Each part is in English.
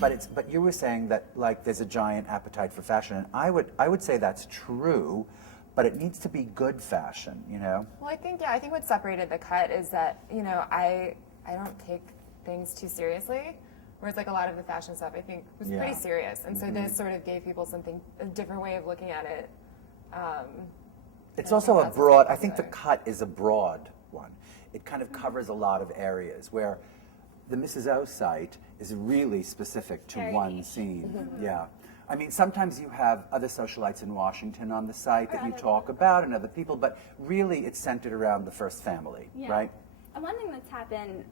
but you were saying that like there's a giant appetite for fashion, and I would say that's true, but it needs to be good fashion, you know. Well, I think what separated the cut is that I don't take things too seriously, whereas like a lot of the fashion stuff I think was pretty serious, and so this sort of gave people a different way of looking at it. It's also a broad. I think the cut is a broad one. It kind of covers a lot of areas where the Mrs. O site is really specific to one scene. Yeah. I mean, sometimes you have other socialites in Washington on the site that you talk about and other people, but really it's centered around the first family, right? And one thing that's happened,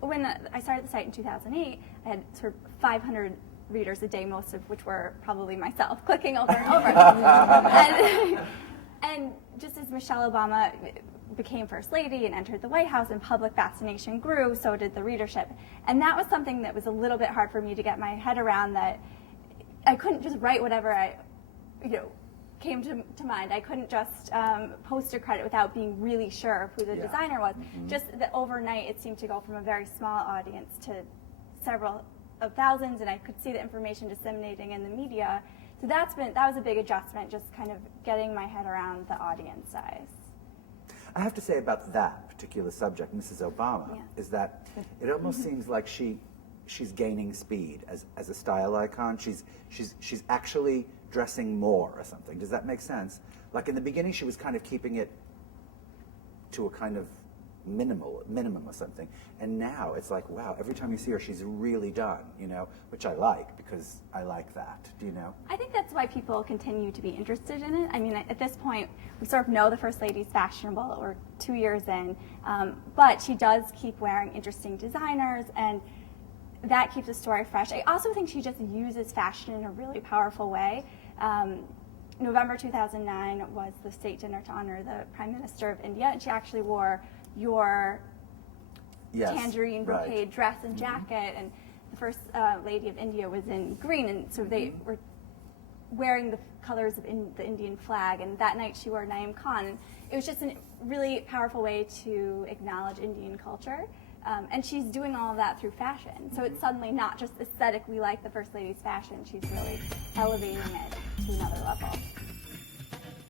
when I started the site in 2008, I had sort of 500 readers a day, most of which were probably myself, clicking over and over. and just as Michelle Obama became First Lady and entered the White House and public fascination grew, so did the readership. And that was something that was a little bit hard for me to get my head around, that I couldn't just write whatever came to mind. I couldn't just post a credit without being really sure of who the designer was. Just that overnight it seemed to go from a very small audience to several of thousands, and I could see the information disseminating in the media. So that was a big adjustment, just kind of getting my head around the audience size. I have to say about that particular subject, Mrs. Obama, is that it almost seems like she's gaining speed as a style icon. She's actually dressing more or something. Does that make sense? Like in the beginning, she was kind of keeping it to a kind of minimum or something, and now it's like, wow, every time you see her, she's really done, which I like, because I like that. Do you know? I think that's why people continue to be interested in it. I mean, at this point, we sort of know the First Lady's fashionable. We're 2 years in, but she does keep wearing interesting designers, and that keeps the story fresh. I also think she just uses fashion in a really powerful way. November 2009 was the state dinner to honor the Prime Minister of India, and she actually wore your tangerine brocade dress and jacket, and the First Lady of India was in green, and so they were wearing the colors of the Indian flag, and that night she wore Naim Khan. And it was just a really powerful way to acknowledge Indian culture, and she's doing all of that through fashion. So it's suddenly not just aesthetically like the First Lady's fashion, she's really elevating it to another level.